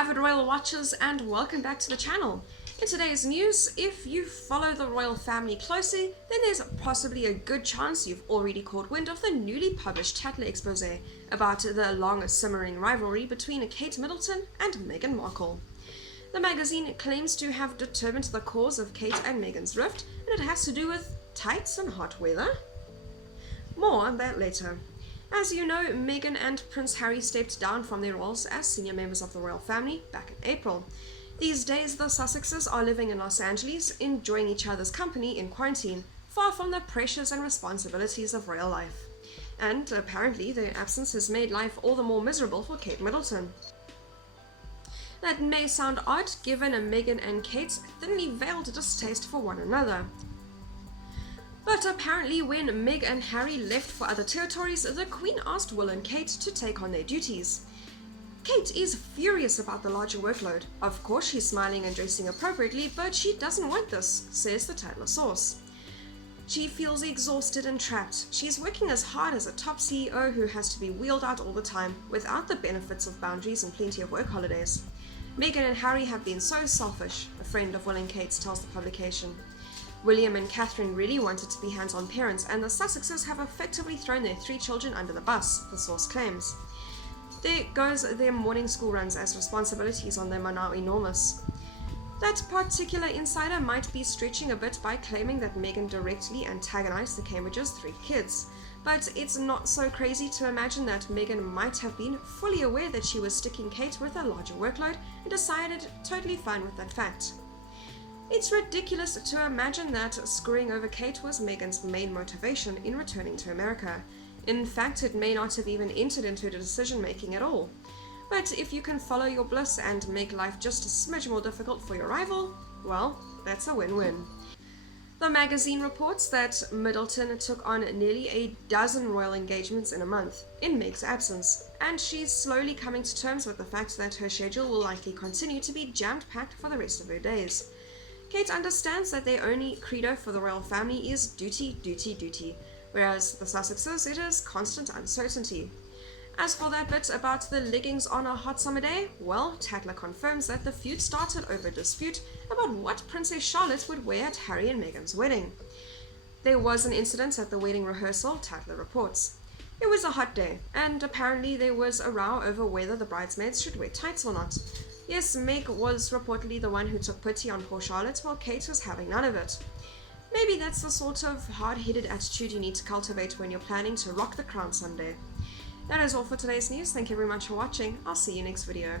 avid royal watchers, and welcome back to the channel. In today's news, if you follow the royal family closely, then there's possibly a good chance you've already caught wind of the newly published Tatler expose about the long simmering rivalry between Kate Middleton and Meghan Markle. The magazine claims to have determined the cause of Kate and Meghan's rift, and it has to do with tights and hot weather. More on that later. As you know, Meghan and Prince Harry stepped down from their roles as senior members of the royal family back in April. These days, the Sussexes are living in Los Angeles, enjoying each other's company in quarantine, far from the pressures and responsibilities of royal life. And apparently, their absence has made life all the more miserable for Kate Middleton. That may sound odd, given Meghan and Kate's thinly veiled distaste for one another. But apparently when Meg and Harry left for other territories, the Queen asked Will and Kate to take on their duties. Kate is furious about the larger workload. Of course she's smiling and dressing appropriately, but she doesn't want this, says the Tatler source. She feels exhausted and trapped. She's working as hard as a top CEO who has to be wheeled out all the time, without the benefits of boundaries and plenty of work holidays. Meghan and Harry have been so selfish, a friend of Will and Kate's tells the publication. William and Catherine really wanted to be hands-on parents, and the Sussexes have effectively thrown their 3 children under the bus, the source claims. There goes their morning school runs, as responsibilities on them are now enormous. That particular insider might be stretching a bit by claiming that Meghan directly antagonized the Cambridges' 3 kids, but it's not so crazy to imagine that Meghan might have been fully aware that she was sticking Kate with a larger workload and decided totally fine with that fact. It's ridiculous to imagine that screwing over Kate was Meghan's main motivation in returning to America. In fact, it may not have even entered into the decision-making at all. But if you can follow your bliss and make life just a smidge more difficult for your rival, well, that's a win-win. The magazine reports that Middleton took on nearly a dozen royal engagements in a month, in Meg's absence, and she's slowly coming to terms with the fact that her schedule will likely continue to be jammed-packed for the rest of her days. Kate understands that their only credo for the royal family is duty, duty, duty, whereas the Sussexes, it is constant uncertainty. As for that bit about the leggings on a hot summer day, well, Tatler confirms that the feud started over a dispute about what Princess Charlotte would wear at Harry and Meghan's wedding. There was an incident at the wedding rehearsal, Tatler reports. It was a hot day, and apparently there was a row over whether the bridesmaids should wear tights or not. Yes, Meg was reportedly the one who took pity on poor Charlotte, while Kate was having none of it. Maybe that's the sort of hard-headed attitude you need to cultivate when you're planning to rock the crown someday. That is all for today's news. Thank you very much for watching. I'll see you next video.